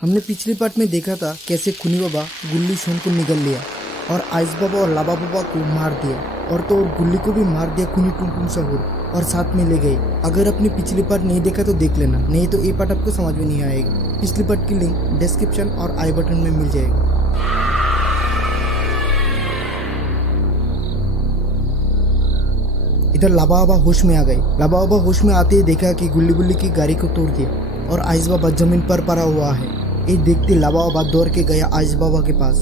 हमने पिछली पार्ट में देखा था कैसे खुनी बाबा गुल्ली सोन को निगल लिया और आइस बाबा और लाबा बाबा को मार दिया और तो गुल्ली को भी मार दिया खुनी टुनटुन सहूर और साथ में ले गए। अगर आपने पिछली पार्ट नहीं देखा तो देख लेना, नहीं तो ये पार्ट आपको समझ में नहीं आएगा। पिछली पार्ट की लिंक डिस्क्रिप्शन और आई बटन में मिल जाएगा। इधर लाबा बाबा होश में आ गए। लाबा बाबा होश में आते ही देखा कि गुल्ली गुल्ली की गाड़ी को तोड़ दिया और आइस बाबा जमीन पर पड़ा हुआ है। ये देखते लाबा बाबा दौड़ के गया आइस बाबा के पास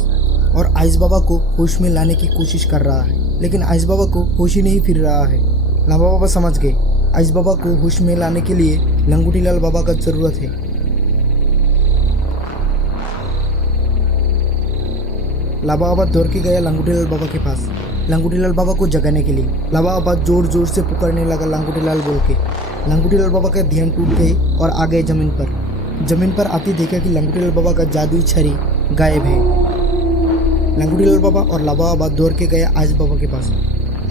और आइस बाबा को होश में लाने की कोशिश कर रहा है, लेकिन आइस बाबा को होश ही नहीं फिर रहा है। लाबा बाबा समझ गए आइस बाबा को होश में लाने के लिए लंगूटी लाल बाबा का जरूरत है। लाबा बाबा दौड़ के गया लंगूटी लाल बाबा के पास लंगूटी लाल बाबा को जगाने के लिए। लाबा बाबा जोर जोर से पुकारने लगा लंगूटी लाल बोल के। लंगूटी लाल बाबा का ध्यान टूट गई और आ गए जमीन पर आते देखा कि लंगूटी लाल बाबा का जादुई छड़ी गायब है। लंगूटी लाल बाबा और लाबा बाबा दौड़ के गए आइस बाबा के पास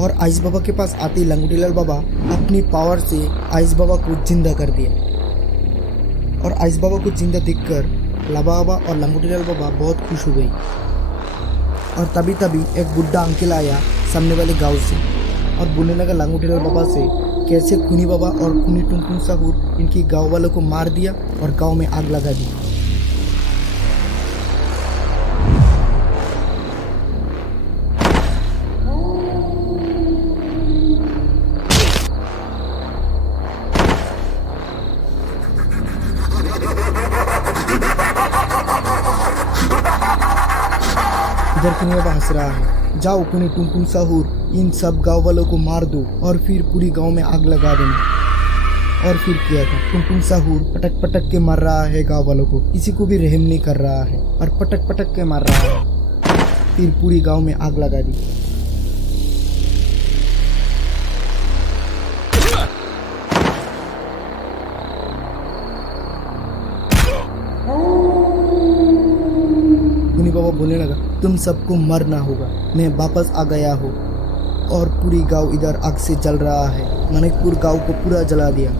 और आइस बाबा के पास आते लंगूटी लाल बाबा अपनी पावर से आइस बाबा को जिंदा कर दिया और आइस बाबा को जिंदा देखकर लाबा बाबा और लंगूटी लाल बाबा बहुत खुश हो गई। और तभी एक बुढ़ा अंकल आया सामने वाले गांव से और बोलने लगा लंगूटी लाल बाबा से कैसे खुनी बाबा और खुनी टुनटुन सहूर इनकी गांव वालों को मार दिया और गांव में आग लगा दी। इधर खुनी बाबा हंस रहा है, जाओ खुनी टुनटुन सहूर इन सब गांव वालों को मार दो और फिर पूरी गांव में आग लगा देना। और फिर किया था, टुनटुन सहूर पटक पटक के मार रहा है गांव वालों को, किसी को भी रहम नहीं कर रहा है और पटक पटक के मार रहा है। फिर पूरी गांव में आग लगा दी। खुनी बाबा बोलने लगा तुम सबको मरना होगा, मैं वापस आ गया हूँ। और पूरी गांव इधर आग से जल रहा है। मानिकपुर गांव को पूरा जला दिया।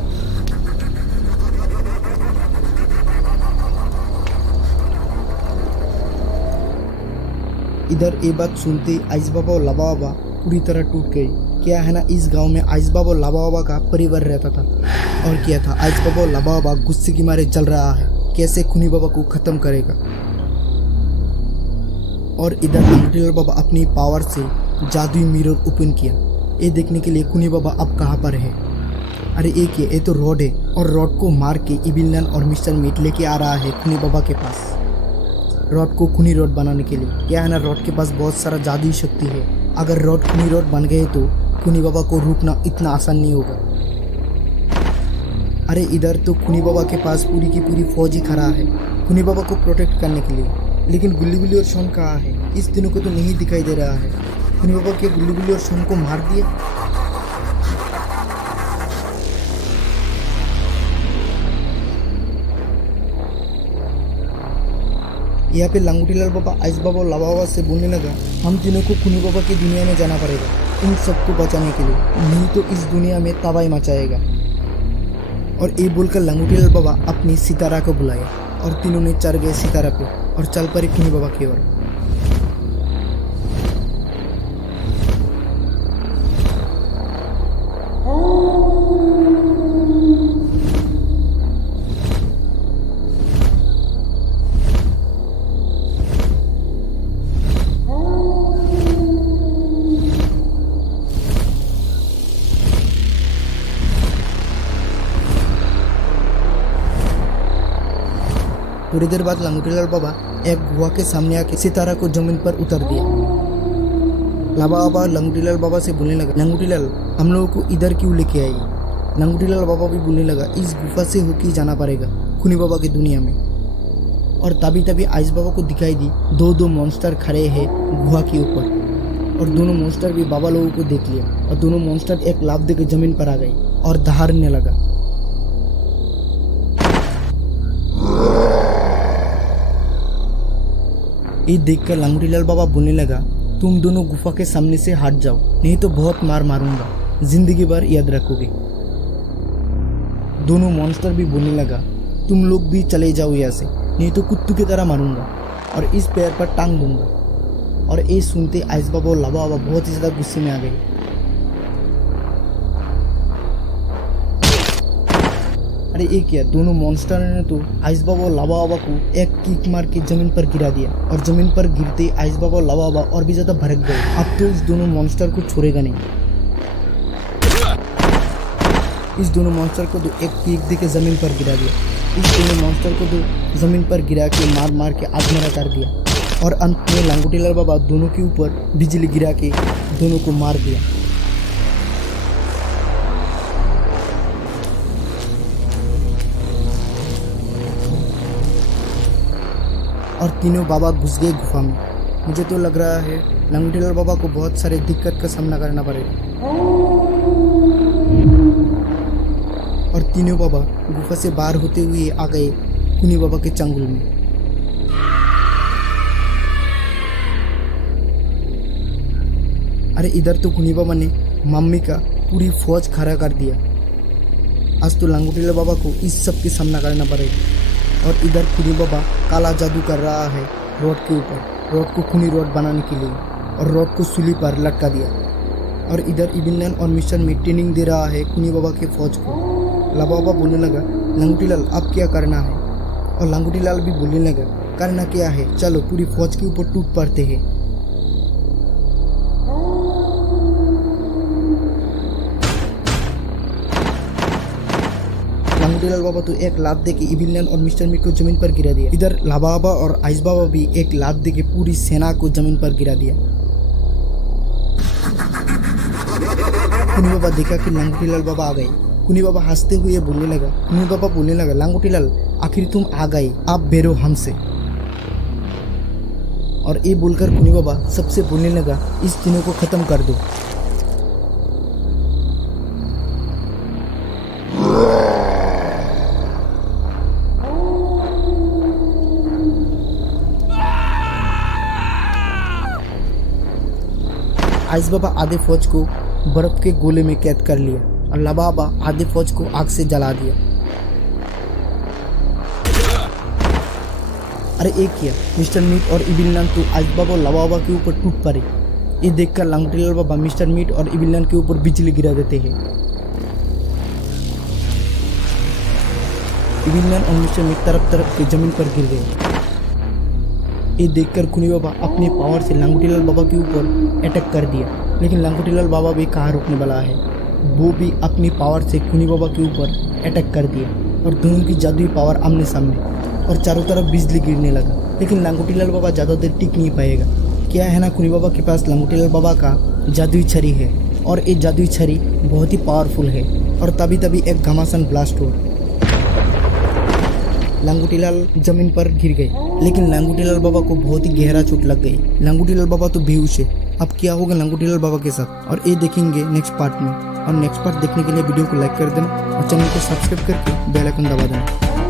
इधर ये बात सुनते आइस बाबा और लाबा बाबा पूरी तरह टूट गई। क्या है ना, इस गांव में आइस बाबा और लाबा बाबा का परिवार रहता था और क्या था, आइस बाबा और लाबा बाबा गुस्से के मारे जल रहा है, कैसे खुनी बाबा को खत्म करेगा। और इधर लंगूटी लाल बाबा अपनी पावर से जादुई मिरर ओपन किया, ये देखने के लिए खुनी बाबा अब कहाँ पर है। अरे एक ये तो रॉड है और रॉड को मार के इविल नन और मिस्टर मीट लेके आ रहा है खुनी बाबा के पास रॉड को खुनी रॉड बनाने के लिए। क्या है ना, रॉड के पास बहुत सारा जादुई शक्ति है। अगर रॉड खुनी रॉड बन गए तो खुनी बाबा को रोकना इतना आसान नहीं होगा। अरे इधर तो खुनी बाबा के पास पूरी की पूरी फौज ही खड़ा है खुनी बाबा को प्रोटेक्ट करने के लिए, लेकिन गुल्ली गुल्ली और सोन कहाँ है? इस दिनों को तो नहीं दिखाई दे रहा है। खुनी बाबा के गुल्ली गुल्ली और सोन को मार दिया। यहाँ पे लंगूटी लाल बाबा आइस बाबा और लाबा बाबा से बोलने लगा हम तीनों को खुनी बाबा की दुनिया में जाना पड़ेगा इन सबको बचाने के लिए, नहीं तो इस दुनिया में तबाही मचाएगा। और ये बोलकर लंगूटी लाल बाबा अपनी सितारा को बुलाया और तीनों ने चढ़ गए सितारा पे और चल पड़े खुनी बाबा की ओर। थोड़ी देर बाद लंगूटी लाल बाबा एक गुहा के सामने आके सितारा को जमीन पर उतर दिया। लाबा बाबा लंगूटी लाल बाबा से बोलने लगा लंगूटी लाल हम लोगों को इधर क्यों लेके आई? लंगूटी लाल बाबा भी बोलने लगा इस गुफा से होके जाना पड़ेगा खुनी बाबा की दुनिया में। और तभी आइस बाबा को दिखाई दी दो मॉन्स्टर खड़े हैं गुहा के ऊपर और दोनों मॉन्स्टर भी बाबा लोगों को देख लिया और दोनों मॉन्स्टर एक लाफ देकर जमीन पर आ गई और दहाड़ने लगा। ये देखकर लंगूटी लाल बाबा बोलने लगा तुम दोनों गुफा के सामने से हट जाओ, नहीं तो बहुत मार मारूंगा, जिंदगी भर याद रखोगे। दोनों मॉन्स्टर भी बोलने लगा तुम लोग भी चले जाओ यहाँ से, नहीं तो कुत्तू की तरह मारूंगा और इस पैर पर टांग दूंगा। और ये सुनते आइस बाबा और लाबा बाबा बहुत ही ज़्यादा गुस्से में आ गए। अरे ये क्या, दोनों मॉन्स्टर ने तो आइस बाबा और लाबा बाबा को एक किक मार के जमीन पर गिरा दिया और जमीन पर गिरते आइस बाबा और लाबा बाबा और भी ज़्यादा भड़क गए। अब तो इस दोनों मॉन्स्टर को छोड़ेगा नहीं। इस दोनों मॉन्स्टर को तो एक किक दे के जमीन पर गिरा दिया। इस दोनों मॉन्स्टर को तो जमीन पर गिरा के मार मार के आधमरा कर दिया और अंत में लंगोटी लाल बाबा दोनों के ऊपर बिजली गिरा के दोनों को मार दिया। और तीनों बाबा घुस गए गुफा में। मुझे तो लग रहा है लंगोटी लाल बाबा को बहुत सारे दिक्कत का सामना करना पड़ेगा। और तीनों बाबा गुफा से बाहर होते हुए आ गए कुनी बाबा के चंगुल में। अरे इधर तो कुनी बाबा ने मम्मी का पूरी फौज खड़ा कर दिया। आज तो लंगोटी लाल बाबा को इस सब के सामना करना पड़ेगा। और इधर कुनी बाबा काला जादू कर रहा है रोड के ऊपर, रोड को खूनी रोड बनाने के लिए, और रोड को सूली पर लटका दिया। और इधर इबिन और मिस्टर में ट्रेनिंग दे रहा है कुनी बाबा के फौज को। लाबा बाबा बोलने लगा, लंगोटी लाल अब क्या करना है? और लंगोटी लाल भी बोलने लगा, करना क्या है, चलो पूरी फौज के ऊपर टूट पड़ते हैं। लंगोटी लाल बाबा तो एक लात दे के इबिन और मिस्टर मीट को जमीन पर गिरा दिया। इधर लाबा बाबा और आइस बाबा भी एक लात दे के पूरी सेना को जमीन पर गिरा दिया। कुनी बाबा देखा कि लंगोटी लाल बाबा आ गए। कुनी बाबा हंसते हुए बोलने लगा, कुनी बाबा बोलने लगा, लंगोटी लाल आखिर तुम आ गए, आप बेरो हमसे। और ये बोलकर कुनी बाबा सबसे बोलने लगा, इस तीनों को खत्म कर दो। आइस बाबा आधे फौज को बर्फ के गोले में कैद कर लिया और लाबा बाबा आधे फौज को आग से जला दिया। अरे एक किया, मिस्टर मीट और इबिन तो आइस बाबा और लाबा बाबा के ऊपर टूट पड़े। ये देखकर लंगोटी लाल बाबा मिस्टर मीट और इबिन के ऊपर बिजली गिरा देते हैं। इबिन और मिस्टर मीट तरफ तरफ के जमीन पर गिर गए। ये देखकर कुनी बाबा अपने पावर से लंगोटी लाल बाबा के ऊपर अटैक कर दिया, लेकिन लंगोटी लाल बाबा भी कहाँ रुकने वाला है। वो भी अपनी पावर से कुनी बाबा के ऊपर अटैक कर दिया और दोनों की जादुई पावर आमने सामने और चारों तरफ बिजली गिरने लगा। लेकिन लंगोटी लाल बाबा ज़्यादा देर टिक नहीं पाएगा। क्या है ना, कुनी बाबा के पास लंगोटी लाल बाबा का जादुई छड़ी है और ये जादुई छड़ी बहुत ही पावरफुल है। और तभी तभी एक घमासान ब्लास्ट हुआ। लंगोटी लाल जमीन पर गिर गए, लेकिन लंगोटी लाल बाबा को बहुत ही गहरा चोट लग गई। लंगोटी लाल बाबा तो बेहोश है। अब क्या होगा लंगोटी लाल बाबा के साथ, और ये देखेंगे नेक्स्ट पार्ट में। और नेक्स्ट पार्ट देखने के लिए वीडियो को लाइक कर देना और चैनल को सब्सक्राइब करके बेल आइकन दबा देना।